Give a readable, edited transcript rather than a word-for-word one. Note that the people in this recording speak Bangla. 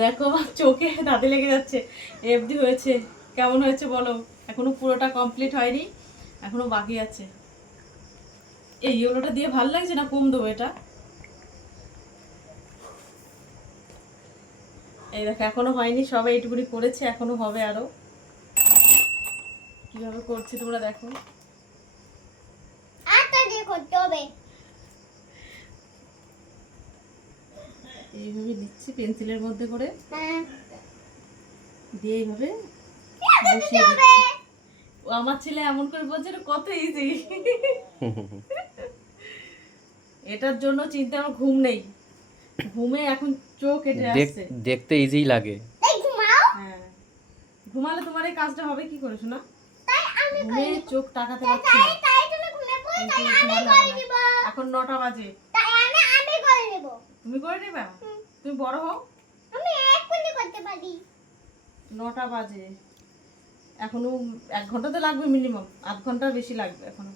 দেখো আমার চোখে দাঁতে লেগে যাচ্ছে। এফডি হয়েছে, কেমন হয়েছে বলো? এখনো পুরোটা কমপ্লিট হয়নি, এখনো বাকি আছে। এই ইয়েলোটা দিয়ে ভালো লাগছে না, কম দেবো এটা? এই দেখো এখনো হয়নি, সবাই এইটুকুনি করেছে, এখনো হবে আরো। কিভাবে করছি তোমরা দেখো। আটা দিয়ে করতে হবে। এইভাবে নিচ্ছি পেন্সিলের মধ্যে করে, হ্যাঁ দিয়ে এইভাবে আটা দিতে বসিয়ে হবে। দিচ্ছি। ও আমার ছেলে এমন করে বলছে এটা কত ইজি। এটার জন্য চিন্তা, আমার ঘুম নেই, ঘুমে এখন চোখ কেটে আসছে। দেখতে ইজি লাগে। এই ঘুমাও। হ্যাঁ, ঘুমালে তোমার এই কাজটা হবে কি করে শোনা? তাই আমি ঘুমে করি। চোখ তাকাতে তাই পারছি না। তাই তুমি ঘুমিয়ে পড়ো, এই তাই যে আমি ঘুমালে করে হবে না। নিব। এখন 9টা বাজে। তাই আমি করে নিব। তুমি করে নেবা? তুমি বড় হও। আমি এক্ষুনি করতে পারি। 9টা বাজে, এখনো 1 ঘন্টা তো লাগবে মিনিমাম, আধ ঘন্টার বেশি লাগবে এখনো।